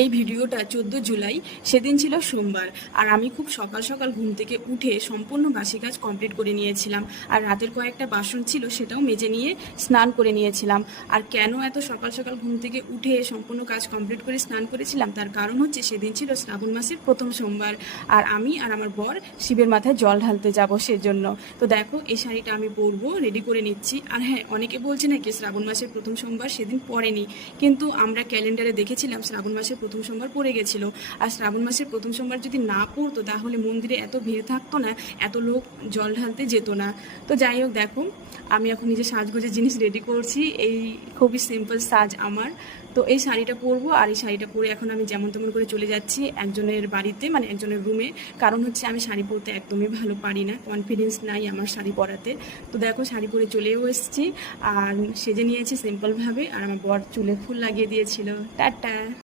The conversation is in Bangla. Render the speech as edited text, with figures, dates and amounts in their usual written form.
এই ভিডিওটা 14 জুলাই, সেদিন ছিল সোমবার। আর আমি খুব সকাল সকাল ঘুম থেকে উঠে সম্পূর্ণ বাসি কাজ কমপ্লিট করে নিয়েছিলাম। আর রাতের কয়েকটা বাসন ছিল, সেটাও মেজে নিয়ে স্নান করে নিয়েছিলাম। আর কেন এত সকাল সকাল ঘুম থেকে উঠে সম্পূর্ণ কাজ কমপ্লিট করে স্নান করেছিলাম, তার কারণ হচ্ছে সেদিন ছিল শ্রাবণ মাসের প্রথম সোমবার। আর আমি আর আমার বর শিবের মাথায় জল ঢালতে যাব সেজন্য। তো দেখো, এই শাড়িটা আমি পরবো, রেডি করে নিচ্ছি। আর হ্যাঁ, অনেকে বলছে নাকি শ্রাবণ মাসের প্রথম সোমবার সেদিন পড়েনি, কিন্তু আমরা ক্যালেন্ডারে দেখেছিলাম শ্রাবণ মাসের প্রথম সোমবার পড়ে গেছিলো। আর শ্রাবণ মাসের প্রথম সোমবার যদি না পড়তো, তাহলে মন্দিরে এত ভিড় থাকতো না, এত লোক জল ঢালতে যেত না। তো যাই হোক, দেখো আমি এখন নিজে সাজগোজের জিনিস রেডি করছি। এই খুবই সিম্পল সাজ আমার। তো এই শাড়িটা পরবো, আর এই শাড়িটা পরে এখন আমি যেমন তেমন করে চলে যাচ্ছি একজনের বাড়িতে, মানে একজনের রুমে। কারণ হচ্ছে আমি শাড়ি পরতে একদমই ভালো পারি না, কনফিডেন্স নাই আমার শাড়ি পরাতে। তো দেখো, শাড়ি পরে চলেও এসেছি, আর সেজে নিয়েছি সিম্পলভাবে। আর আমার বর চুলে ফুল লাগিয়ে দিয়েছিল। টাটা।